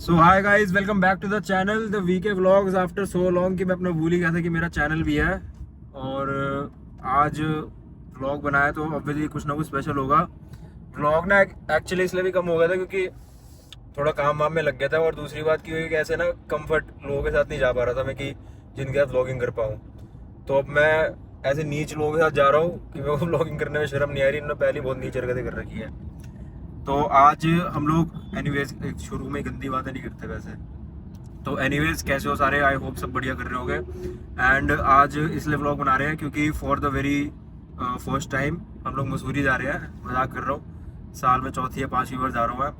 So hi guys, welcome back to the channel the VK vlogs after so long कि मैं अपना भूल ही गया था कि मेरा चैनल भी है। और आज व्लॉग बनाया तो ऑब्वियसली कुछ ना कुछ स्पेशल होगा। व्लॉग ना एक्चुअली इसलिए भी कम हो गया था क्योंकि थोड़ा काम वाम में लग गया था, और दूसरी बात की हुई कि ऐसे ना कंफर्ट लोगों के साथ नहीं जा पा रहा था मैं कि जिनके साथ व्लॉगिंग कर पाऊँ। तो अब मैं ऐसे नीच लोगों के साथ जा रहा हूँ कि मेरे को व्लॉगिंग करने में शर्म नहीं आ रही। इन्होंने पहले बहुत नीच हरकतें कर रखी है। तो आज हम लोग एनीवेज शुरू में गंदी बातें नहीं करते वैसे। तो एनीवेज कैसे हो सारे, आई होप सब बढ़िया कर रहे होगे। एंड आज इसलिए व्लॉग बना रहे हैं क्योंकि for the very first time हम लोग मसूरी जा रहे हैं। मजाक कर रहा हूँ, साल में चौथी या पांचवी बार जा रहा हूँ मैं।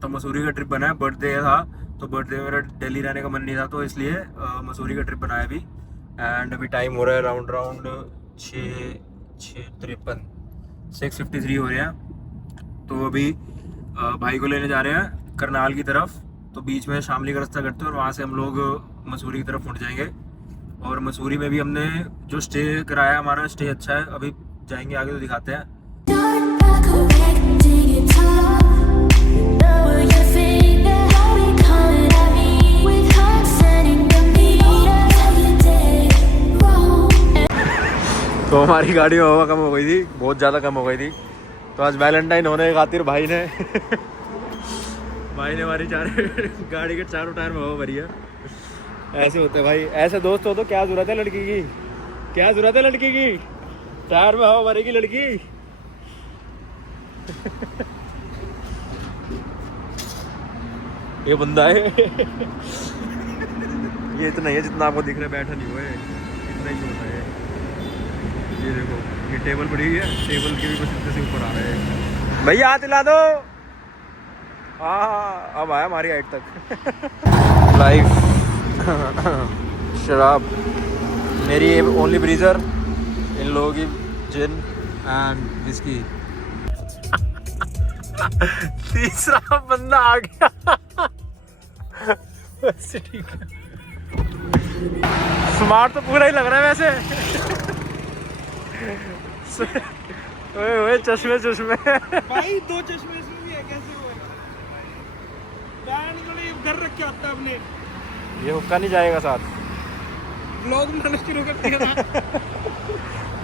तो मसूरी का ट्रिप बना है, बर्थडे था तो बर्थडे में मेरा दिल्ली रहने का मन नहीं था, तो इसलिए मसूरी का ट्रिप बनाया अभी। एंड अभी टाइम हो रहा है राउंड 6:53 हो रहे हैं। तो अभी भाई को लेने जा रहे हैं करनाल की तरफ। तो बीच में शामली का रास्ता करते हैं और वहाँ से हम लोग मसूरी की तरफ उठ जाएंगे। और मसूरी में भी हमने जो स्टे कराया, हमारा स्टे अच्छा है। अभी जाएंगे आगे तो दिखाते हैं। तो हमारी गाड़ी में हवा कम हो गई थी, बहुत ज़्यादा कम हो गई थी। तो आज वैलेंटाइन होने की खातिर भाई ने हमारी गाड़ी के चारों टायर में हवा भरी है। ऐसे होते भाई, ऐसे दोस्त हो तो क्या जरूरत है लड़की की, क्या जरूरत है लड़की की, टायर में हवा भरेगी लड़की। ये बंदा है ये इतना ही है जितना आपको दिख रहा है, बैठा नहीं हुआ है, इतना ही छोटा है। ये देखो, ये टेबल पड़ी हुई है, टेबल के भी बस इतने से ऊपर आ रहे हैं। भैया हाथ हिला दो। हाँ अब आया हमारी हाइट तक। लाइफ शराब मेरी ओनली ब्रीजर, इन लोगों की जिन एंड विस्की। तीसरा बंदा आ गया। वैसे ठीक है, स्मार्ट तो पूरा ही लग रहा है वैसे। ओए ओए चश्मे भाई दो चश्मे इसमें भी है, कैसे हुए? बैंड को घर रख के आता है अपने। ये हुक्का नहीं जाएगा साथ, व्लॉग बनाना शुरू करते हैं।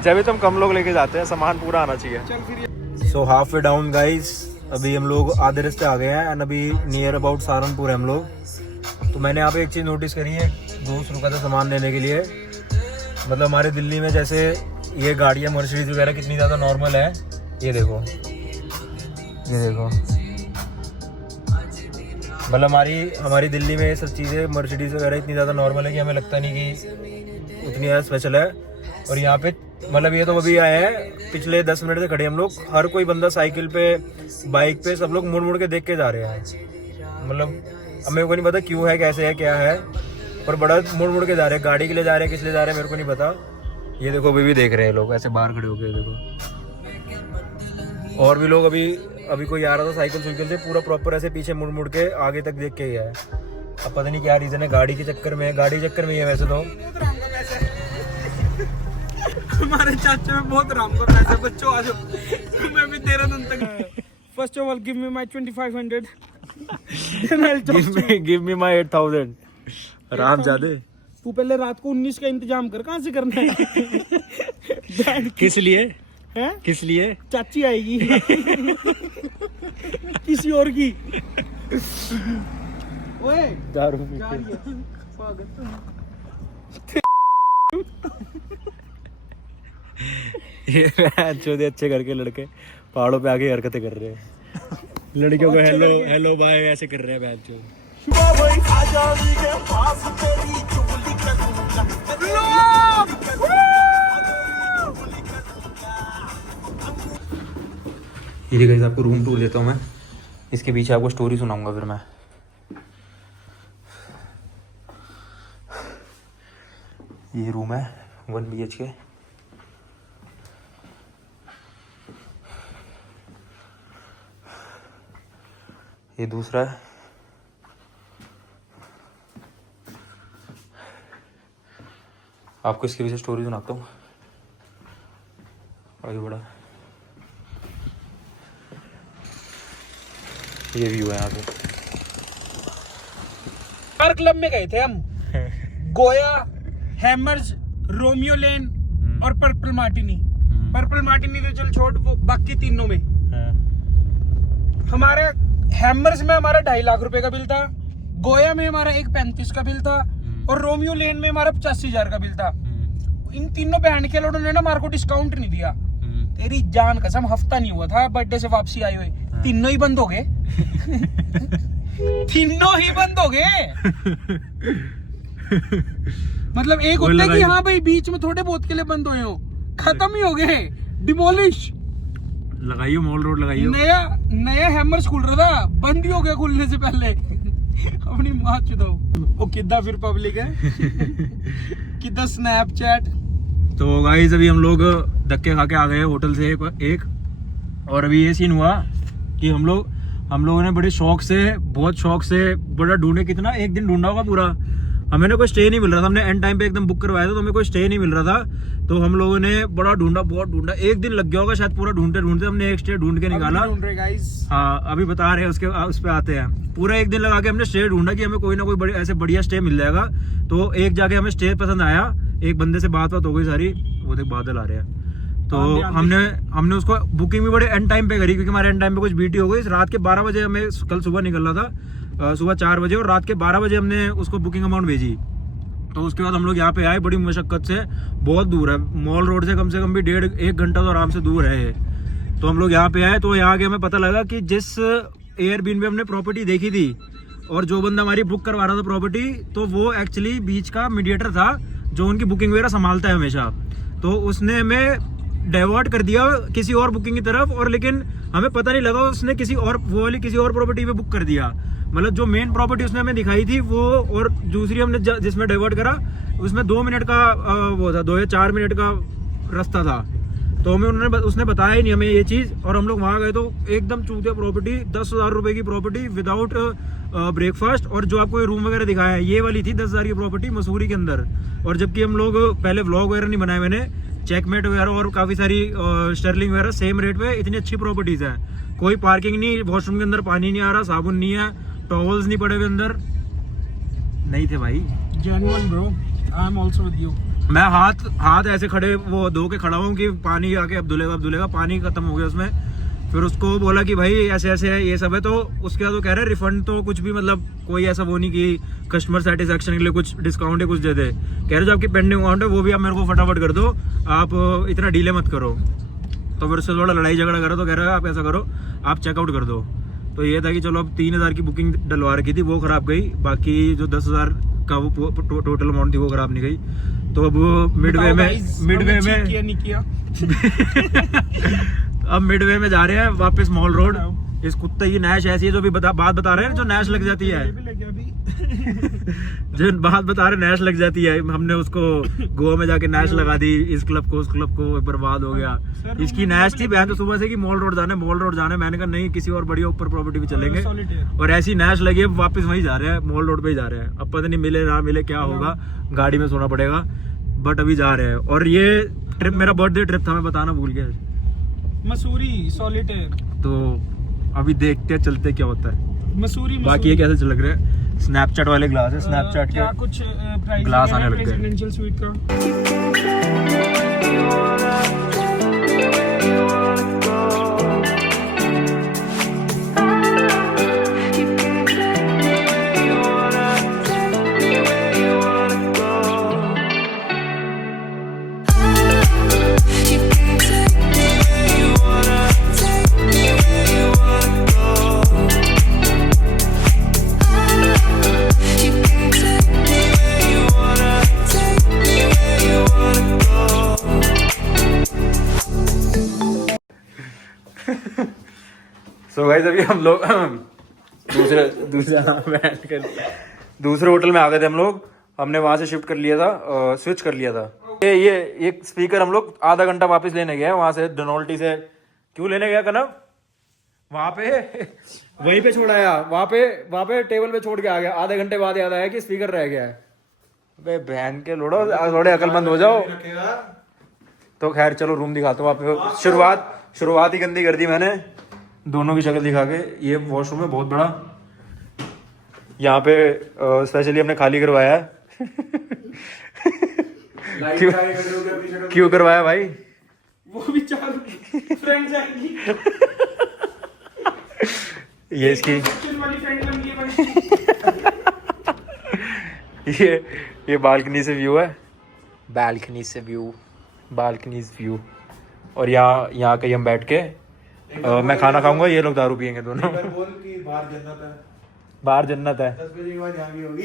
जब भी तुम कम लोग लेके जाते हैं, सामान पूरा आना चाहिए। चल फिर so half way down guys, अभी हम लोग आधे रास्ते आ गए हैं एंड अभी नियर अबाउट सहारनपुर है हम लोग। तो मैंने यहाँ पे एक चीज़ नोटिस करी है, दोस्त रुका था सामान लेने के लिए। मतलब हमारे दिल्ली में जैसे ये गाड़ियाँ मर्सिडीज वगैरह कितनी ज़्यादा नॉर्मल है। ये देखो, ये देखो, मतलब हमारी दिल्ली में ये सब चीज़ें मर्सिडीज वगैरह इतनी ज़्यादा नॉर्मल है कि हमें लगता नहीं कि उतनी ज़्यादा स्पेशल है। और यहाँ पे मतलब ये तो अभी आए हैं, पिछले 10 मिनट से खड़े हम लोग। हर कोई बंदा साइकिल पे, बाइक पे, सब लोग मुड़ मुड़ के देख के जा रहे हैं। मतलब अब मेरे को नहीं पता क्यों है, कैसे है, क्या है, पर बड़ा मुड़ मुड़ के जा रहे हैं। गाड़ी के लिए जा रहे हैं, किस लिए जा रहे हैं मेरे को नहीं पता। ये देखो अभी भी देख रहे हैं लोग ऐसे बाहर खड़े होके, देखो। और भी लोग अभी कोई आ रहा था साइकिल से पूरा प्रॉपर ऐसे पीछे मुड़ मुड़ के आगे तक देख के ही है। अब पता नहीं क्या रीज़न है, गाड़ी के चक्कर में ही है वैसे तो। हमारे चाचा में बहुत राम का पैसा। बच्चों आ जाओ, मैं भी 13 दिन तक। First of all give me my 2500, then I will give me my 8000। राम जादे, तू पहले रात को 19 का इंतजाम कर, कहाँ से करना है? किस लिए हैं? किस लिए? चाची आएगी किसी और की। ओए दारू जा रही है पागल। ये चौधरी अच्छे करके लड़के पहाड़ों पे आके हरकतें कर रहे हैं। लड़कियों को हेलो हेलो बाय ऐसे कर रहे हैं बैच चो। ये गाइस आपको रूम टूर देता हूँ मैं, इसके पीछे आपको स्टोरी सुनाऊंगा फिर मैं। ये रूम है 1 BHK। ये दूसरा है। आपको इसके पीछे स्टोरी सुनाता हूँ। आगे बढ़ा, ये व्यू है यहाँ पे। 4 क्लब में गए थे हम, गोया, हैमर्स, रोमियो लेन और पर्पल मार्टिनी। पर्पल मार्टिनी तो चल छोड़, वो बाकी तीनों में हमारे हैमर्स में हमारा 2.5 लाख रुपए का बिल था, गोया में हमारा 1.35 का बिल था और रोमियो लेन में हमारा 85,000 का बिल था। इन तीनों बैंड के लोगों ने ना हमारे को डिस्काउंट नहीं दिया। तेरी जान कसम, हफ्ता नहीं हुआ था बर्थडे से वापसी आई हुई, तीनों ही बंद हो गए। तीनों ही बंद हो गए। मतलब एक होता है कि हाँ भाई बीच में थोड़े बहुत के लिए बंद हुए हो, खत्म ही हो गए, डिमोलिश। लगाइयो मॉल रोड लगाइयो। नया हैमर्स खुल रहा था, बंद ही हो गया खुलने से पहले। अपनी माँ चुदाओ। वो कितना फिर पब्लिक है, कितना स्नैपचैट। तो गाइस अभी हम लोग धक्के खा के आ गए होटल से एक और अभी ये सीन हुआ कि हम लोगों ने बड़े शौक से, बहुत शौक से बड़ा ढूंढे, कितना एक दिन ढूंढा होगा पूरा, हमें ना कोई स्टे नहीं मिल रहा था। हमने एंड टाइम पे एकदम बुक करवाया था तो हमें कोई स्टे नहीं मिल रहा था। तो हम लोगों ने बड़ा ढूंढा, बहुत ढूंढा, एक दिन लग गया होगा शायद पूरा ढूंढते ढूंढते हमने एक स्टे ढूंढ के निकाला। हाँ अभी बता रहे हैं, उस पे आते हैं। पूरा एक दिन लगा के हमने स्टे ढूंढा कि हमें कोई ना कोई ऐसे बढ़िया स्टे मिल जाएगा। तो एक जाके हमें स्टे पसंद आया, एक बंदे से बात हो गई सारी, वो देख बादल आ रहे हैं। तो हमने उसको बुकिंग भी बड़े एंड टाइम पे करी, क्योंकि हमारे एंड टाइम पे कुछ बीटी हो गई। रात के 12 बजे हमें कल सुबह निकलना था, सुबह 4 बजे, और रात के 12 बजे हमने उसको बुकिंग अमाउंट भेजी। तो उसके बाद हम लोग यहाँ पे आए बड़ी मशक्कत से, बहुत दूर है मॉल रोड से, कम भी 1.5 घंटा तो आराम से दूर है। तो हम लोग यहाँ पे आए, तो यहाँ के हमें पता लगा कि जिस एयरबीएनबी में हमने प्रॉपर्टी देखी थी और जो बंदा हमारी बुक करवा रहा था प्रॉपर्टी, तो वो एक्चुअली बीच का मीडिएटर था जो उनकी बुकिंग वगैरह संभालता है हमेशा। तो उसने हमें डाइवर्ट कर दिया किसी और बुकिंग की तरफ, और लेकिन हमें पता नहीं लगा उसने किसी और प्रॉपर्टी पे बुक कर दिया। मतलब जो मेन प्रॉपर्टी उसने हमें दिखाई थी वो, और दूसरी हमने जिसमें डाइवर्ट करा उसमें 2 मिनट का वो था, 2 या 4 मिनट का रास्ता था। तो हमें उसने बताया ही नहीं हमें ये चीज़, और हम लोग वहाँ गए तो एकदम चूतिया प्रॉपर्टी, 10,000 रुपये की प्रॉपर्टी विदाउट ब्रेकफास्ट, और जो आपको ये रूम वगैरह दिखाया है ये वाली थी 10,000 की प्रॉपर्टी मसूरी के अंदर। और जबकि हम लोग पहले व्लॉग वगैरह नहीं बनाए मैंने, चेकमेट वगैरह और काफ़ी सारी स्टर्लिंग वगैरह सेम रेट पे, इतनी अच्छी प्रॉपर्टीज़ हैं। कोई पार्किंग नहीं, वॉशरूम के अंदर पानी नहीं आ रहा, साबुन नहीं है, टॉवल्स नहीं पड़े हुए अंदर, नहीं थे भाई। Genuine bro, I am also with you. मैं हाथ ऐसे खड़े वो धो के खड़ा हूँ कि पानी आके अब धुलेगा, पानी खत्म हो गया उसमें। फिर उसको बोला कि भाई ऐसे ऐसे है, ये सब है। तो उसके बाद वो कह रहे रिफंड तो कुछ भी, मतलब कोई ऐसा वो नहीं कि कस्टमर सेटिस्फेक्शन के लिए कुछ डिस्काउंट है कुछ दे दे। कह रहे जो आपकी पेंडिंग अमाउंट है वो भी आप मेरे को फटाफट कर दो, आप इतना डीले मत करो। तो फिर उससे थोड़ा लड़ाई झगड़ा करो, तो कह रहे हैं आप ऐसा करो, आप चेकआउट कर दो। तो ये था कि चलो अब 3,000 की बुकिंग डलवा रखी थी वो खराब गई, बाकी जो 10,000 का वो टोटल अमाउंट थी वो खराब नहीं गई। तो अब मिडवे में जा रहे हैं वापस मॉल रोड। इस कुत्ते की नैश ऐसी है जो भी बात बता रहे हैं, जो नैश लग जाती है। जो बात बता रहे नैश लग जाती है, हमने उसको गोवा में जाके नैश लगा दी, इस क्लब को उस क्लब को, बर्बाद हो गया। इसकी नैश थी बहन तो सुबह से कि मॉल रोड जाना है। मैंने कहा नहीं, किसी और बढ़िया ऊपर प्रॉपर्टी भी चलेंगे, और ऐसी नैश लगी, अब वापस वहीं जा रहे हैं, मॉल रोड पे ही जा रहे हैं। अब पता नहीं मिले ना मिले क्या होगा, गाड़ी में सोना पड़ेगा, बट अभी जा रहे हैं। और ये ट्रिप मेरा बर्थडे ट्रिप था, मैं बताना भूल गया, मसूरी सॉलिटेयर। तो अभी देखते हैं चलते क्या होता है मसूरी। बाकी ये कैसे लग रहे हैं, स्नैपचैट वाले ग्लास है, स्नैपचैट के क्या कुछ प्राइस ग्लास आने लग गए रेजिडेंशियल स्वीट का। सो गाइस अभी हम लोग दूसरे होटल में आ गए थे हम लोग। हमने वहां से शिफ्ट कर लिया था, स्विच कर लिया था। ये स्पीकर हम लोग आधा घंटा वापस लेने गए वहां से, डोनोल्टी से। क्यों लेने गया कनव? वहां पे वहीं पे छोड़ाया, वहां पे टेबल पे छोड़ के आ गया। आधे घंटे बाद याद आया कि स्पीकर रह गया है। अबे बहन के लोड़ो, थोड़े अकलमंद हो जाओ। तो खैर चलो रूम दिखाता हूँ आपको। शुरुआत ही गंदी कर दी मैंने, दोनों की शक्ल दिखा के। ये वॉशरूम है बहुत बड़ा, यहाँ पे स्पेशली हमने खाली करवाया है। क्यों करवाया भाई? वो भी 4 फ्रेंड्स आएंगी। ये इसकी वाली फ्रेंड बन गई है भाई। ये बालकनी से व्यू है, बालकनी से व्यू, बालकनी से व्यू। और यहाँ कहीं हम बैठ के मैं खाना खाऊंगा, ये लोग दारू पियेंगे दोनों। बोल कि बाहर जन्नत है, बाहर जन्नत है। 10 बजे के बाद यहाँ भी होगी।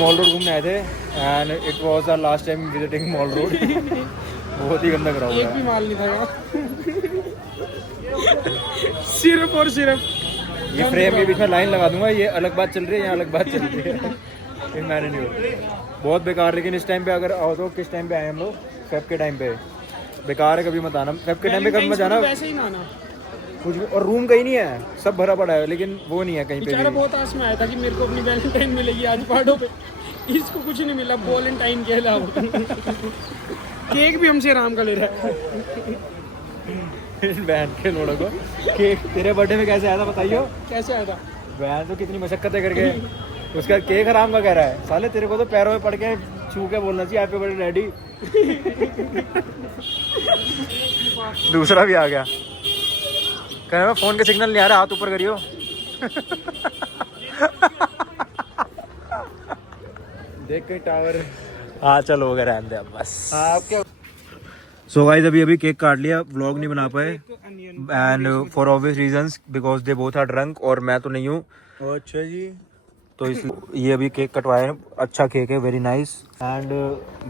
मॉल रोड घूमने आए थे and it was our last time visiting mall road. बहुत ही गंदा करा हुआ एक भी है। माल नहीं था यहाँ। सिर्फ और सिर्फ ये फ्रेम के बीच में लाइन लगा दूंगा, ये अलग बात चल रही है, यहाँ अलग बात चल रही है। ये मैंने नहीं होता, बहुत बेकार। लेकिन इस टाइम पे अगर आओ तो किस टाइम पे आए हम लोग? फेब के टाइम पे। बेकार है, कभी मत आना फेब के टाइम पे। कभी मत जाना वैसे ही ना आना। कुछ भी। और रूम कहीं नहीं है, सब भरा पड़ा है, लेकिन वो नहीं है कहीं पे बेचारा भी। बहुत आस में आया था कि मेरे को अपनी वैलेंटाइन मिलेगी आज पहाड़ों पे। इसको कुछ नहीं मिला वैलेंटाइन के अलावा। केक भी हमसे आराम का ले रहा है। बहन के लोड़ों को केक तेरे बर्थडे में कैसे आया था बताइयो? कैसे आया था? बहन तो कितनी मशक्कतें करके उसका केक हराम का कह रहा है। साले तेरे को तो पैरों में पड़ के छू के बोलना चाहिए हैप्पी बर्थडे डैडी। दूसरा भी आ गया, कह रहा फोन के सिग्नल नहीं आ रहा, हाथ ऊपर करियो। देख के टावर। हाँ चलो हो गया, रहने दे अब बस। आप क्या सो गाइस अभी केक काट लिया, व्लॉग नहीं बना पाए and for obvious reasons because they both are drunk और मैं तो नहीं हूँ। अच्छा जी, तो इसलिए ये अभी केक कटवाए हैं। अच्छा केक है, वेरी नाइस। एंड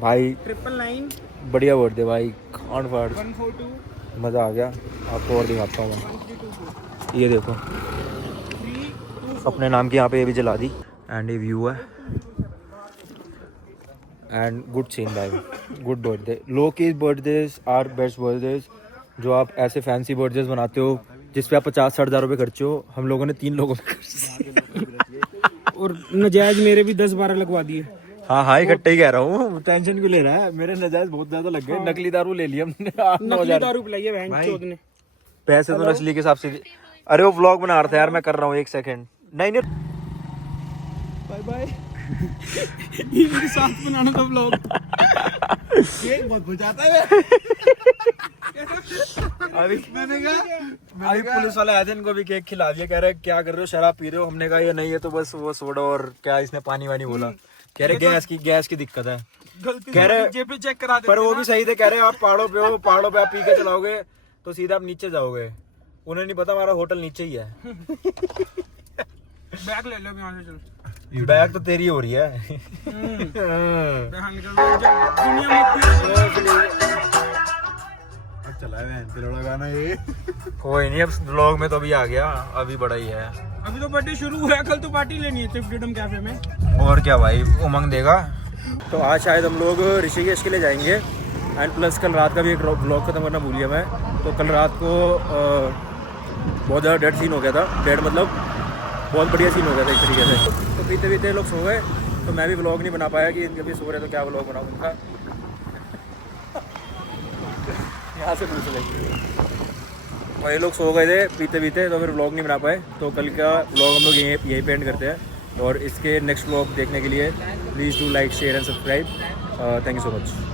भाई 999 बढ़िया बर्थडे भाई, खान फाड़ 142 मज़ा आ गया। आपको और दिखाता हूँ मैं, ये देखो अपने नाम की यहाँ पे ये भी जला दी। एंड ये व्यू है एंड गुड सीन भाई, गुड बर्थडे। लो की बर्थडेज आर बेस्ट बर्थडेज। जो आप ऐसे फैंसी बर्थडेज बनाते हो जिसपे आप 50-60 हज़ार रुपये खर्चे हो, हम लोगों ने 3 लोगों में और नजायज मेरे भी 10-12 लगवा दिए। हाँ इकट्ठे ही कह रहा हूँ, टेंशन क्यों ले रहा है? मेरे नजायज बहुत ज्यादा लग गए। नकली दारू ले लिया हमने 8-9 नकली हज़ार। दारू पिलाई है बहन चोद ने। पैसे तो नस्ली के हिसाब से। अरे वो व्लॉग बना रहा था यार, मैं कर रहा हूँ, 1 सेकंड। नहीं बाय बाय। इनके साथ बनाना था व्लॉग। केक बहुत बचाता है। अभी पुलिस वाले आए थे, इनको भी केक खिला दिया। कह रहे क्या कर रहे हो, शराब पी रहे हो? हमने कहा ये नहीं है तो बस वो सोडा और क्या इसने पानी वानी बोला। कह रहे गैस की दिक्कत है। कह रहे जेब पे चेक करा दे। पर वो भी सही थे। कह रहे आप पहाड़ों पे हो, पहाड़ों पे आप पी के चलाओगे तो सीधा आप नीचे जाओगे। उन्हें नहीं पता हमारा होटल नीचे ही है। बैग ले लो यहाँ से चल। बैग तो तेरी हो रही है। चला है बहन पे गाना ये। कोई नहीं, अब व्लॉग में तो अभी आ गया, अभी बड़ा ही है। अभी तो बर्थडे शुरू हुआ है, कल तो पार्टी लेनी है फ्रीडम कैफे में। और क्या भाई, उमंग देगा। तो आज शायद हम लोग ऋषिकेश के लिए जाएंगे एंड प्लस कल रात का भी एक व्लॉग खत्म करना भूल गया मैं। तो कल रात को बहुत ज़्यादा डेड सीन हो गया था। डेड मतलब बहुत बढ़िया सीन हो गया था एक तरीके से। तो पीते पीते लोग सो गए, तो मैं भी व्लॉग नहीं बना पाया कि इनके भी सो रहे तो क्या व्लॉग बनाऊँ उनका। यहाँ से पूछ लेंगे। और ये लोग सो गए थे पीते पीते, तो फिर व्लॉग नहीं बना पाए। तो कल का व्लॉग हम लोग यहीं पे एंड करते हैं। और इसके नेक्स्ट व्लॉग देखने के लिए please do like share and subscribe. Thank you so much.